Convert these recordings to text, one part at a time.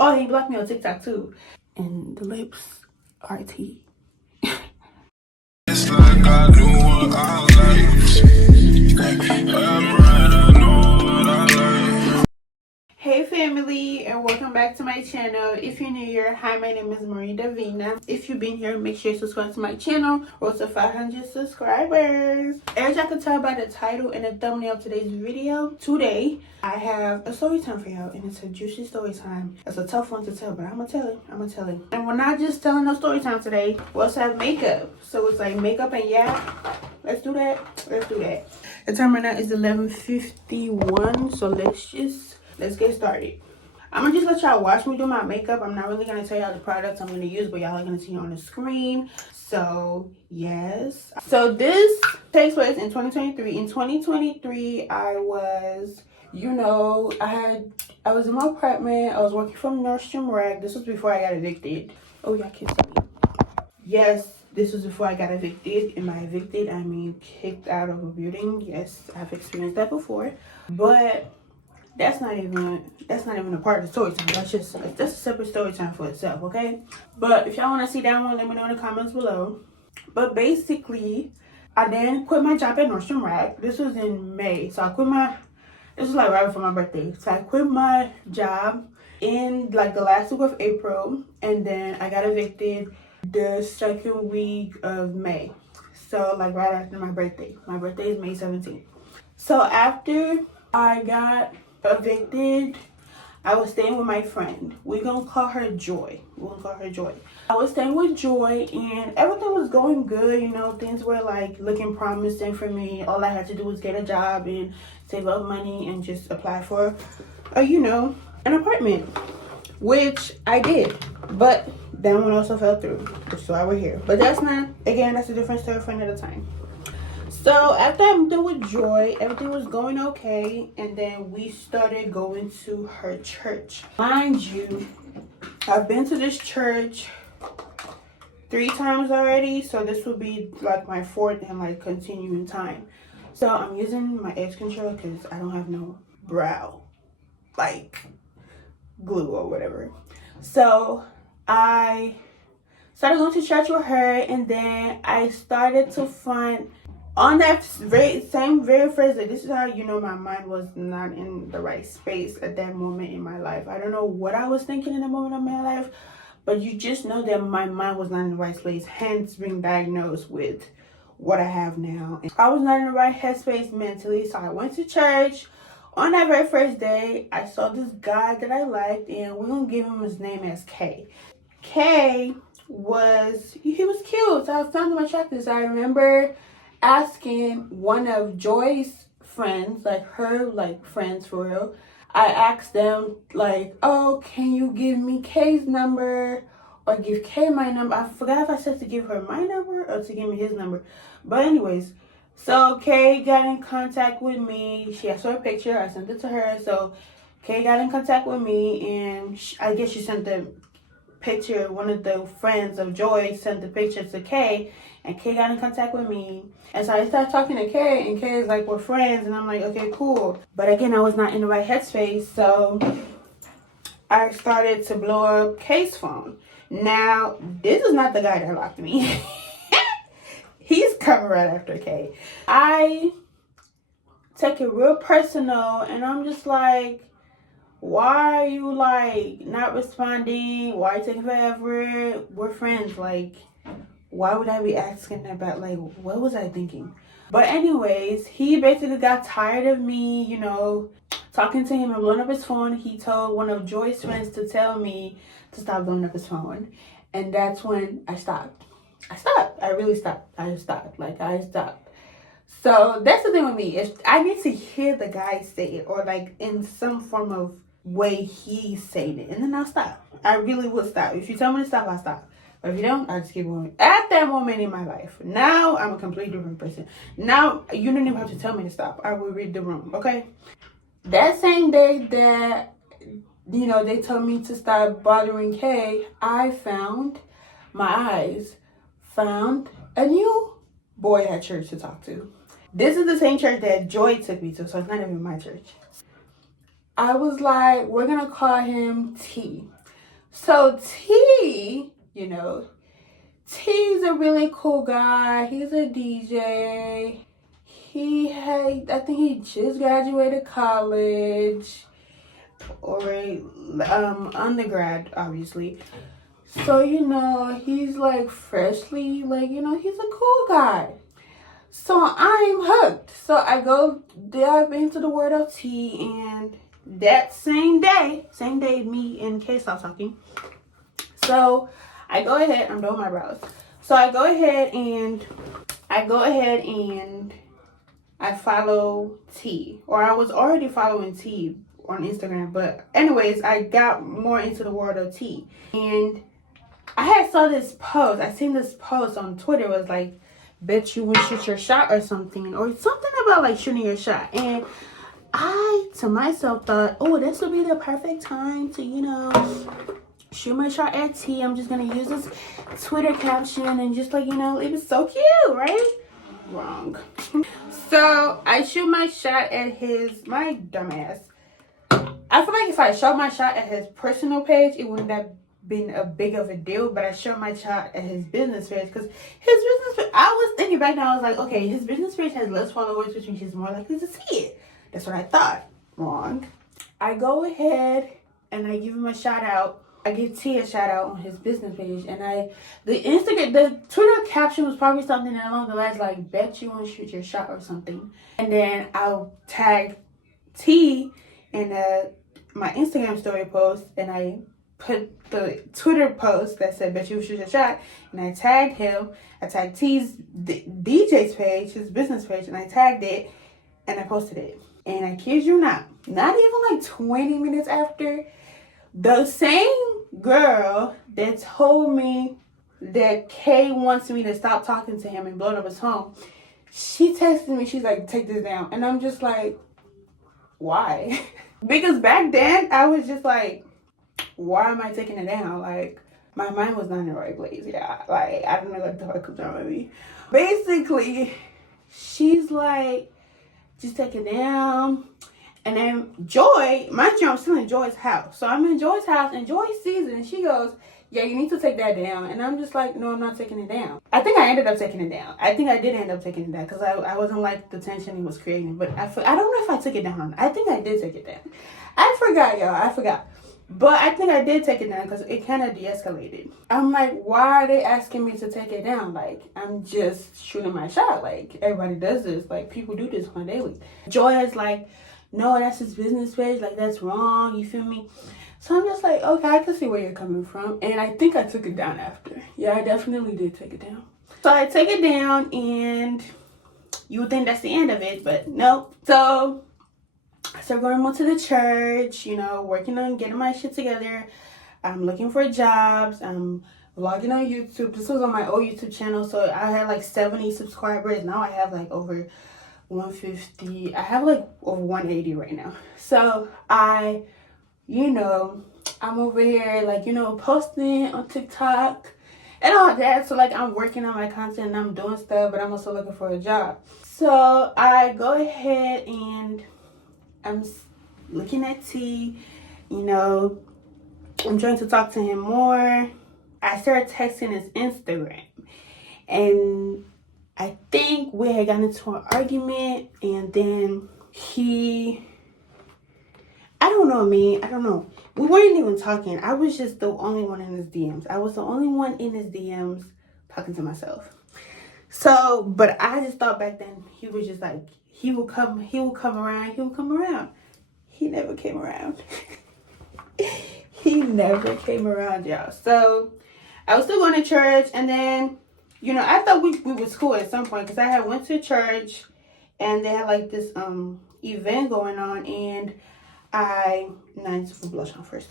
Oh, he blocked me on TikTok too. And the lips are T. It's like I knew what I liked. I'm right, I know what I like. Hey family, and welcome back to my channel. If you're new here, hi, my name is Marie Davina. If you've been here, make sure you subscribe to my channel. We're to 500 subscribers. As y'all can tell by the title and the thumbnail of today's video, today I have a story time for y'all, and it's a juicy story time. It's a tough one to tell, but I'm gonna tell it. And we're not just telling no story time today. We also have makeup, so it's like makeup and let's do that. The time right now is 11:51, so let's get started. I'm gonna just let y'all watch me do my makeup. I'm not really gonna tell y'all the products I'm gonna use, but y'all are gonna see it on the screen. So yes. So this takes place in 2023. In 2023, I was, I was in my apartment. I was working from Nordstrom Rack. This was before I got evicted. Oh, y'all can't see me. Yes, this was before I got evicted. And by evicted, I mean kicked out of a building. Yes, I've experienced that before. But that's not even a part of the story time. That's a separate story time for itself, okay? But if y'all want to see that one, let me know in the comments below. But basically, I then quit my job at Nordstrom Rack. This was in May, so this was like right before my birthday. So I quit my job in like the last week of April, and then I got evicted the second week of May. So like right after my birthday. My birthday is May 17th. So after I got evicted, I was staying with my friend. We're gonna call her Joy. I was staying with Joy, and everything was going good. Things were like looking promising for me. All I had to do was get a job and save up money and just apply for an apartment, which I did. But that one also fell through, which is why we're here. But that's a different story for another time. So after I moved in with Joy, everything was going okay, and then we started going to her church. Mind you, I've been to this church 3 times already, so this will be like my 4th and like continuing time. So I'm using my edge control because I don't have no brow like glue or whatever. So I started going to church with her, and then I started to find on that very first day, this is how my mind was not in the right space at that moment in my life. I don't know what I was thinking in the moment of my life, but you just know that my mind was not in the right place, hence being diagnosed with what I have now. I was not in the right headspace mentally, so I went to church. On that very first day, I saw this guy that I liked, and we're gonna give him his name as K. K was cute, so I found him attractive. So I remember asking one of Joy's friends, like her friends for real. I asked them like, oh, can you give me K's number or give K my number? I forgot if I said to give her my number or to give me his number. But anyways, so Kay got in contact with me. She asked for a picture. I sent it to her. So Kay got in contact with me, and I guess she sent the picture. One of the friends of Joy sent the picture to Kay, and Kay got in contact with me. And so I started talking to Kay, and Kay is like, we're friends. And I'm like, okay, cool. But again, I was not in the right headspace. So I started to blow up Kay's phone. Now, this is not the guy that locked me. He's coming right after Kay. I take it real personal, and I'm just like, why are you like not responding? Why are you taking forever? We're friends. Like, why would I be asking about, like, what was I thinking? But anyways, he basically got tired of me, talking to him and blowing up his phone. He told one of Joy's friends to tell me to stop blowing up his phone. And that's when I stopped. I really stopped. I stopped. So that's the thing with me. If I need to hear the guy say it, or like in some form of way he's saying it, and then I'll stop. I really will stop. If you tell me to stop, I'll stop. But if you don't, I just keep going. At that moment in my life, now I'm a completely different person. Now you don't even have to tell me to stop. I will read the room, okay? That same day that they told me to stop bothering Kay, I found a new boy at church to talk to. This is the same church that Joy took me to, so it's not even my church. I was like, we're gonna call him T. So T, T's a really cool guy. He's a DJ. I think he just graduated college or undergrad, obviously. So, he's like freshly, he's a cool guy. So I'm hooked. So I go dive into the world of tea, and that same day, me and Kay stopped talking. So I go ahead, I'm doing my brows. So I go ahead and I follow T, or I was already following T on Instagram, but anyways, I got more into the world of T, and I had saw this post. I seen this post on Twitter. It was like, bet you would shoot your shot or something about like shooting your shot, and I to myself thought, oh, this would be the perfect time to shoot my shot at T. I'm just gonna use this Twitter caption and just it was so cute, right? Wrong. So I shoot my shot at my dumbass. I feel like if I shot my shot at his personal page, it wouldn't have been a big of a deal, but I shot my shot at his business page because his business page, I was thinking back now, I was like, okay, his business page has less followers, which means he's more likely to see it. That's what I thought. Wrong. I go ahead and I give him a shout out. I give T a shout out on his business page, and the Twitter caption was probably something along the lines like, bet you won't shoot your shot or something. And then I'll tag T in my Instagram story post, and I put the Twitter post that said, bet you won't shoot your shot, and I tagged him. I tagged T's DJ's page, his business page, and I tagged it, and I posted it. And I kid you not even like 20 minutes after, the same girl that told me that Kay wants me to stop talking to him and blow up his home, she texted me, she's like, take this down. And I'm just like, why? Because back then, I was just like, why am I taking it down? Like, my mind was not in the right place. Yeah, like, I don't know what the fuck was wrong with me. Basically, she's like, just take it down. And then Joy, mind you, I'm still in Joy's house. So I'm in Joy's house, and Joy sees it, and she goes, yeah, you need to take that down. And I'm just like, no, I'm not taking it down. I think I ended up taking it down. I think I did end up taking it down because I wasn't like the tension he was creating. But I don't know if I took it down. I think I did take it down. I forgot, y'all. I forgot. But I think I did take it down because it kind of de-escalated. I'm like, why are they asking me to take it down? Like, I'm just shooting my shot. Like, everybody does this. Like, people do this on a daily. Joy is like, no, that's his business page. Like, that's wrong. You feel me? So I'm just like, okay, I can see where you're coming from. And I think I took it down after. Yeah, I definitely did take it down. So I take it down, and you would think that's the end of it, but nope. So I started going more to the church, working on getting my shit together. I'm looking for jobs. I'm vlogging on YouTube. This was on my old YouTube channel. So I had like 70 subscribers. Now I have like over 150. I have like over 180 right now. So I'm over here like, posting on TikTok and all that. So like, I'm working on my content and I'm doing stuff, but I'm also looking for a job. So I go ahead and I'm looking at T, I'm trying to talk to him more. I started texting his Instagram, and I think we had gotten into an argument, and then I don't know. We weren't even talking. I was just the only one in his DMs. I was the only one in his DMs talking to myself. So, but I just thought back then he was just like, he will come around. He never came around. He never came around, y'all. So I was still going to church, and then I thought we was cool at some point because I had went to church and they had like this event going on, and I need to put blush on first.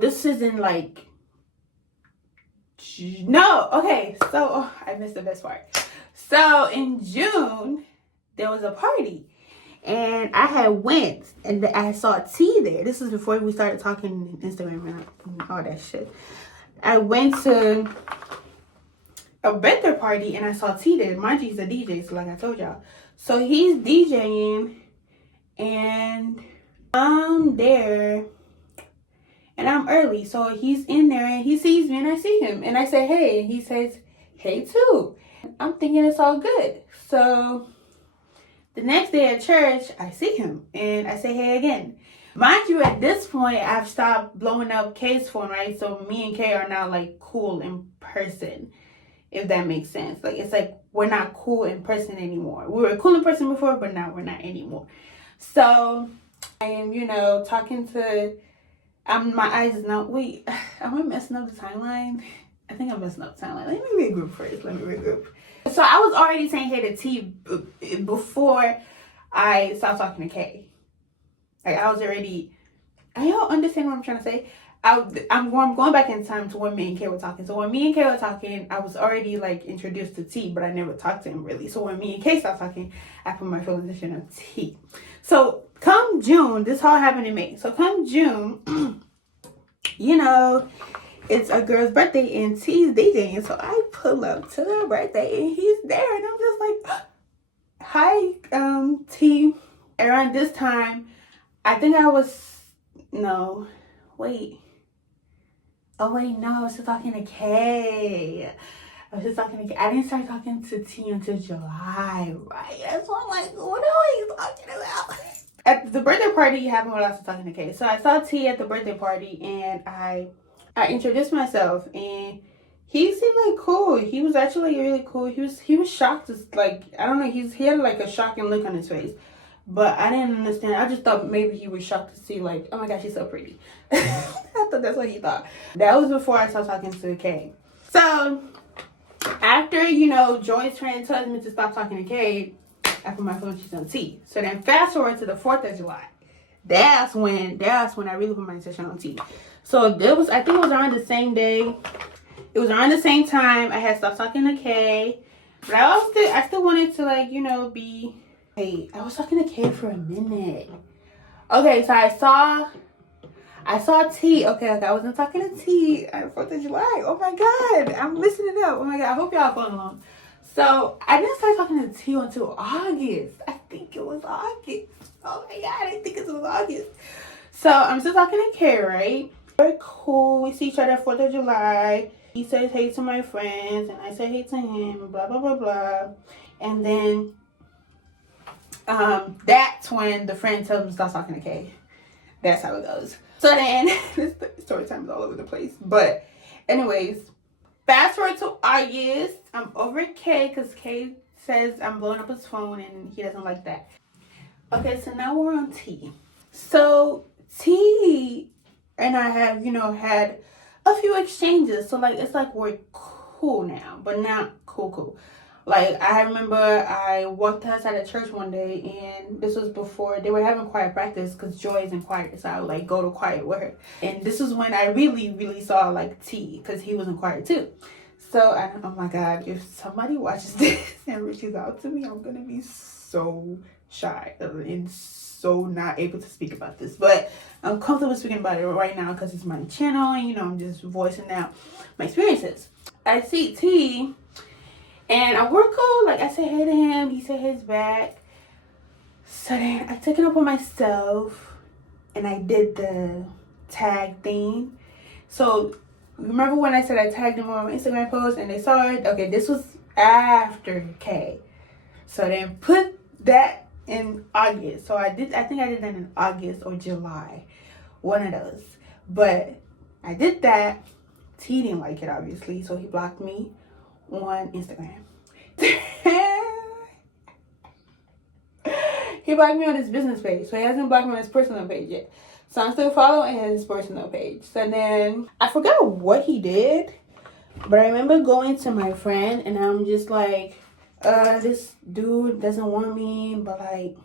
This isn't like, no, okay, so I missed the best part. So in June there was a party, and I had went and I saw T there. This is before we started talking on Instagram and all that shit. I went to a birthday party and I saw T there. Mind you, he's a DJ, so like I told y'all. So he's DJing, and I'm there, and I'm early. So he's in there and he sees me and I see him and I say, hey, and he says, hey too. I'm thinking it's all good. So the next day at church, I see him and I say, hey again. Mind you, at this point, I've stopped blowing up Kay's phone, right? So me and Kay are now like cool in person, if that makes sense. Like, it's like we're not cool in person anymore. We were cool in person before, but now we're not anymore. So I am, talking to, my eyes is not, wait, am I messing up the timeline? I think I'm messing up the timeline. Let me regroup first. So I was already saying hey to T before I stopped talking to Kay. Like, I was already, y'all understand what I'm trying to say? I'm going back in time to when me and Kay were talking. So when me and Kay were talking, I was already like introduced to T, but I never talked to him really. So when me and Kay stopped talking, I put my full attention on T. So come June, this all happened in May. So come June, it's a girl's birthday and T's DJing. So I pull up to her birthday and he's there and I'm just like, hi, T. Around this time, I think I was, no, wait. Oh, wait, no, I was just talking to Kay. I didn't start talking to T until July, right? So I'm like, what are you talking about? At the birthday party happened when I was talking to Kay. So I saw T at the birthday party and I introduced myself and he seemed like cool. He was actually really cool. He was shocked. Like, I don't know, he had like a shocking look on his face. But I didn't understand. I just thought maybe he was shocked to see, like, oh my gosh, she's so pretty. I thought that's what he thought. That was before I started talking to Kay. So, after, Joy's friend tells me to stop talking to Kay, I put my phone, she's on T. So then fast forward to the 4th of July. That's when I really put my attention on T. So, I think it was around the same day. It was around the same time I had stopped talking to Kay. But I still wanted to, like, be... Hey, I was talking to Kay for a minute. Okay, so I saw T. Okay, I wasn't talking to T on 4th of July. Oh my God, I'm messing it up. Oh my God, I hope y'all following along. So I didn't start talking to T until August. I think it was August. Oh my God, I think it was August. So I'm still talking to Kay, right? Very cool. We see each other 4th of July. He says hey to my friends, and I say hey to him, blah, blah, blah, blah. And then that's when the friend tells me to stop talking to Kay. That's how it goes. So then, this story time is all over the place. But anyways, fast forward to August. I'm over Kay because Kay says I'm blowing up his phone and he doesn't like that. Okay, so now we're on T. So T and I have, had a few exchanges. So like, it's like we're cool now, but not cool. Like, I remember I walked outside of church one day, and this was before they were having choir practice because Joy is in choir, so I would, like, go to choir with her. And this was when I really, really saw, like, T, because he was in choir, too. So, oh my God, if somebody watches this and reaches out to me, I'm going to be so shy and so not able to speak about this. But I'm comfortable speaking about it right now because it's my channel, and, I'm just voicing out my experiences. I see T... And I work cool. Like, I say hey to him. He said his back. So then I took it up on myself. And I did the tag thing. So, remember when I said I tagged him on my Instagram post and they saw it? Okay, this was after K. So then put that in August. So I think I did that in August or July. One of those. But I did that. T didn't like it, obviously. So he blocked me on Instagram. He blocked me on his business page, so he hasn't blocked me on his personal page yet. So I'm still following his personal page. So then I forgot what he did, but I remember going to my friend and I'm just like, this dude doesn't want me, but like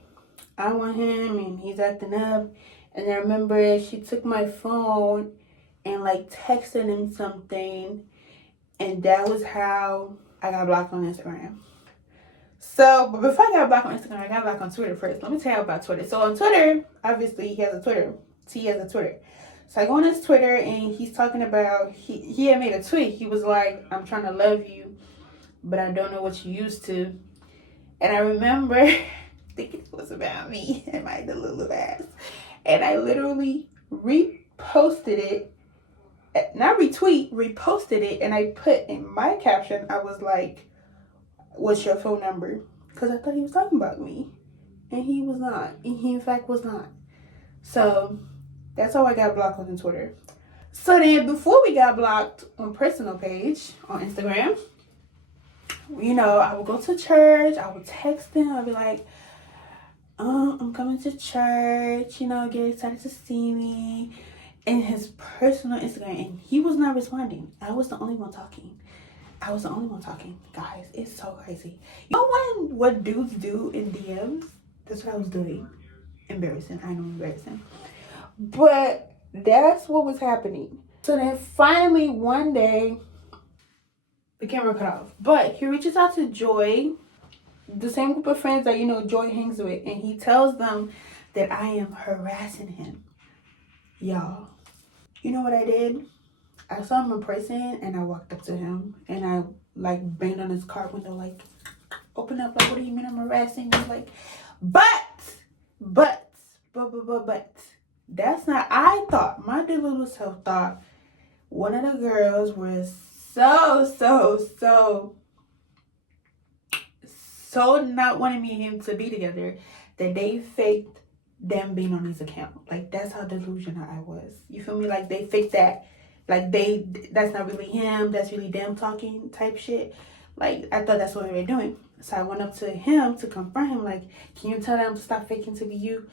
I want him and he's acting up. And I remember she took my phone and like texted him something. And that was how I got blocked on Instagram. So, but before I got blocked on Instagram, I got blocked on Twitter first. Let me tell you about Twitter. So on Twitter, obviously he has a Twitter. T has a Twitter. So I go on his Twitter and he's talking about, he had made a tweet. He was like, I'm trying to love you, but I don't know what you used to. And I remember thinking it was about me and my little ass. And I literally posted it, not retweet, reposted it, and I put in my caption, I was like, what's your phone number? Because I thought he was talking about me. And he was not. He, in fact, was not. So, that's how I got blocked on Twitter. So then, before we got blocked on personal page, on Instagram, you know, I would go to church, I would text him, I'd be like, I'm coming to church, you know, get excited to see me. In his personal Instagram, and he was not responding. I was the only one talking. Guys, it's so crazy. You know what dudes do in DMs? That's what I was doing. Embarrassing. I know, embarrassing. But that's what was happening. So then finally one day, the camera cut off. But he reaches out to Joy, the same group of friends that, you know, Joy hangs with, and he tells them that I am harassing him. Y'all, you know what I did? I saw him in person and I walked up to him and I like banged on his car window, like, open up, like, what do you mean I'm harassing you? Like, but that's not, I thought, my delulu self thought one of the girls was so not wanting me and him to be together that they faked them being on his account. Like, that's how delusional I was. You feel me? Like, they faked that. Like, that's not really him. That's really them talking type shit. Like, I thought that's what they were doing. So I went up to him to confront him. Like, can you tell them to stop faking to be you?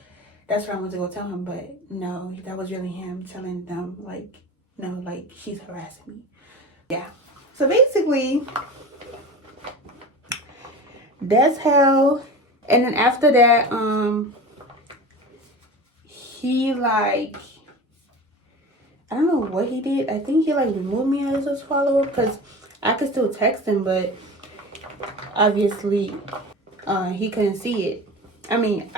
That's what I wanted to go tell him. But no, that was really him telling them, like, no, like, she's harassing me. Yeah. So basically, that's how. And then after that, he, like, I don't know what he did. I think he, like, removed me as his follower because I could still text him, but obviously he couldn't see it. I mean,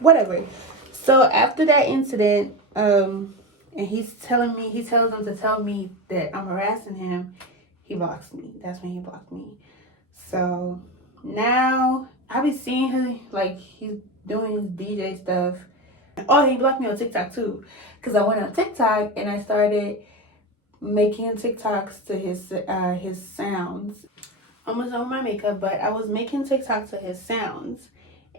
whatever. So after that incident, and he tells them to tell me that I'm harassing him, he blocks me. That's when he blocked me. So now I be seeing him, like, he's doing his DJ stuff. Oh, he blocked me on TikTok too, because I went on TikTok and I started making TikToks to his sounds. I was on my makeup, but I was making TikToks to his sounds,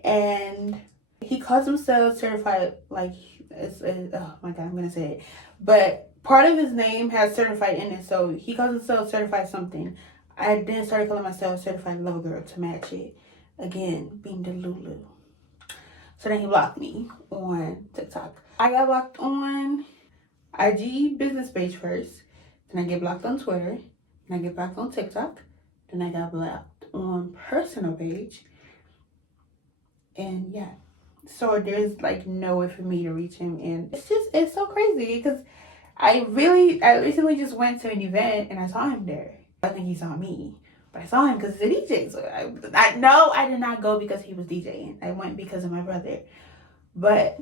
and he calls himself certified, like, oh my god, I'm gonna say it, but part of his name has certified in it, so he calls himself certified something. I then started calling myself certified lover girl to match it. Again, being Delulu. So then he blocked me on TikTok. I got blocked on IG business page first. Then I get blocked on Twitter. Then I get blocked on TikTok. Then I got blocked on personal page. And yeah. So there's, like, no way for me to reach him. And it's so crazy because I recently just went to an event and I saw him there. I think he saw me. But I saw him because he's a DJ. So I did not go because he was DJing. I went because of my brother. But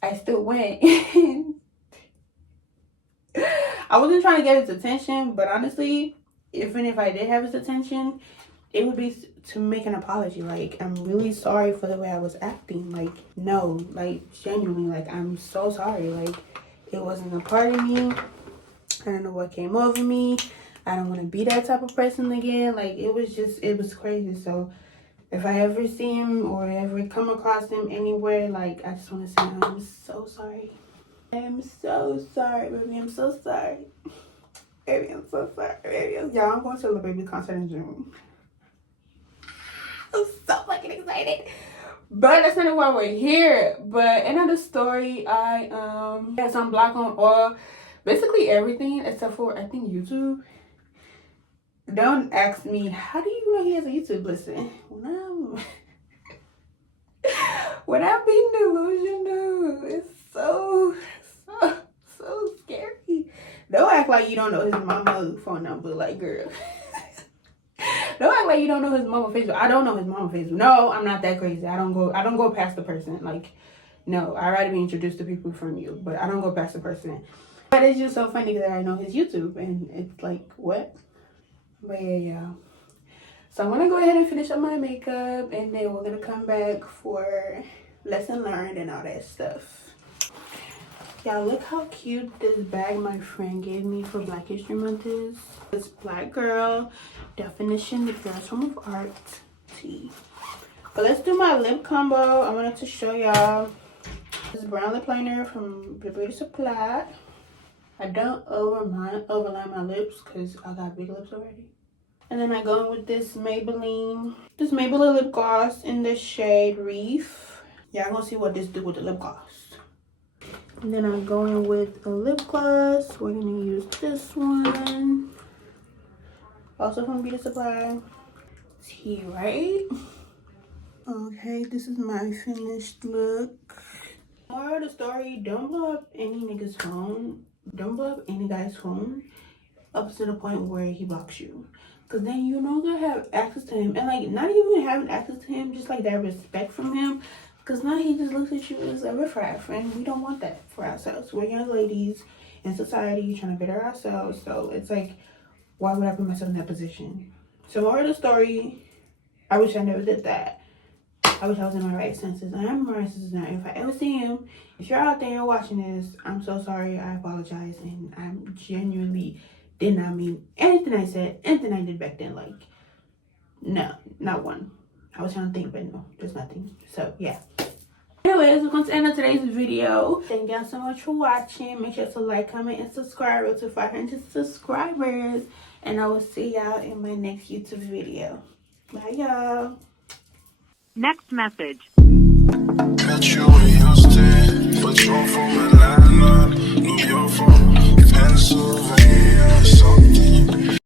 I still went. I wasn't trying to get his attention. But honestly, even if I did have his attention, it would be to make an apology. Like, I'm really sorry for the way I was acting. Like, no. Like, genuinely. Like, I'm so sorry. Like, it wasn't a part of me. I don't know what came over me. I don't want to be that type of person again. Like, it was crazy. So if I ever see him or ever come across him anywhere, like, I just want to say, I'm so sorry. I am so sorry, baby. I'm so sorry. Baby, I'm so sorry. Baby, y'all, I'm going to the baby concert in June. I'm so fucking excited. But that's not why we're here. But another story, I had some block on all, basically everything except for, I think, YouTube. Don't ask me, how do you know he has a YouTube? Listen, when I'm being delusional, it's so scary. Don't act like you don't know his mama's phone number, like, girl. Don't act like you don't know his mama Facebook. I don't know his mama Facebook. No, I'm not that crazy. I don't go past the person. Like, no, I'd rather be introduced to people from you, but I don't go past the person. But it's just so funny that I know his YouTube, and it's like, what? But yeah, y'all. So I'm gonna go ahead and finish up my makeup, and then we're gonna come back for lesson learned and all that stuff. Y'all, look how cute this bag my friend gave me for Black History Month is. It's Black Girl, definition, the girl's form of art, tea. But let's do my lip combo. I wanted to show y'all this brown lip liner from the Beauty Supply. I don't overline my lips because I got big lips already. And then I go in with this Maybelline lip gloss in the shade Reef. Y'all gonna see what this do with the lip gloss. And then I'm going with a lip gloss. We're gonna use this one. Also from Beauty Supply. Tea, right? Okay, this is my finished look. Moral of the story, don't blow up any nigga's phone. Don't blow up any guy's phone up to the point where he blocks you. Cause then you no longer have access to him. And like not even having access to him, just like that respect from him. Cause now he just looks at you as a riffraff, and we don't want that for ourselves. We're young ladies in society trying to better ourselves. So it's like, why would I put myself in that position? So moral of the story, I wish I never did that. I wish I was in my right senses. I am in my right senses now. If I ever see him, if you're out there watching this, I'm so sorry. I apologize, and I genuinely did not mean anything I said, anything I did back then. Like, no, not one. I was trying to think, but no, there's nothing. So yeah. Anyways, we're going to end of today's video. Thank y'all so much for watching. Make sure to like, comment, and subscribe. We're to 500 subscribers. And I will see y'all in my next YouTube video. Bye, y'all. Next message. Met you in Houston, but you're from Atlanta, New York from Pennsylvania.